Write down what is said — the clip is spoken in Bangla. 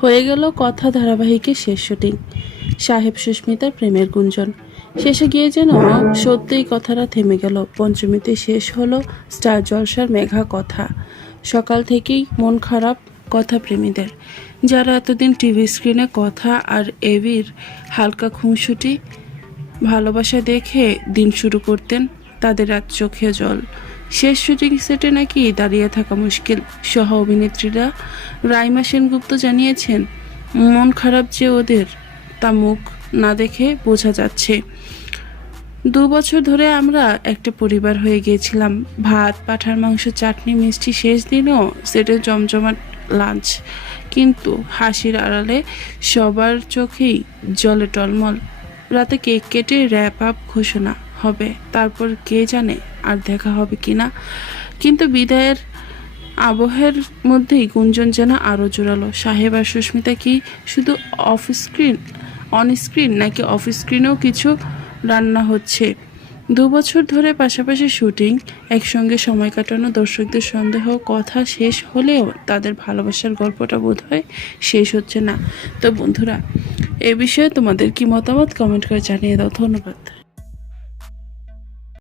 হয়ে গেল কথা ধারাবাহিকের শেষ শুটিং। সাহেব সুস্মিতার প্রেমের গুঞ্জন। শেষে গিয়ে যেন সত্যিই কথাটা থেমে গেল। পঞ্চমীতে শেষ হলো স্টার জলসার মেঘা কথা। সকাল থেকেই মন খারাপ কথা প্রেমীদের যারা এতদিন টিভি স্ক্রিনে কথা আর এভির হালকা খুনসুটি, ভালোবাসা দেখে দিন শুরু করতেন তাদের আজ চোখে জল। শেষ শুটিং সেটে নাকি দাঁড়িয়ে থাকা মুশকিল। সহ অভিনেত্রীরা রাইমা সেনগুপ্ত জানিয়েছেন, মন খারাপ যে ওদের, তা মুখ না দেখে বোঝা যাচ্ছে। দু বছর ধরে আমরা একটা পরিবার হয়ে গিয়েছিলাম। ভাত, পাঠার মাংস, চাটনি, মিষ্টি শেষ দিনও সেটে জমজমাট লাঞ্চ। কিন্তু হাসির আড়ালে সবার চোখেই জলে টলমল। রাতে কেক কেটে র্যাপ আপ ঘোষণা। হবে, তারপর কে জানে আর দেখা হবে কি না কিন্তু বিদায়ের আবহের মধ্যেই গুঞ্জন যেন আরও জোরালো। সাহেব আর সুস্মিতা কি শুধু অফ স্ক্রিন অন স্ক্রিন নাকি অফ স্ক্রিনেও কিছু রান্না হচ্ছে? দু বছর ধরে পাশাপাশি শুটিং একসঙ্গে সময় কাটানো, দর্শকদের সন্দেহ, কথা শেষ হলেও তাদের ভালোবাসার গল্পটা বোধহয় শেষ হচ্ছে না। তো বন্ধুরা, এ বিষয়ে তোমাদের কি মতামত? কমেন্ট করে জানিয়ে দাও। ধন্যবাদ।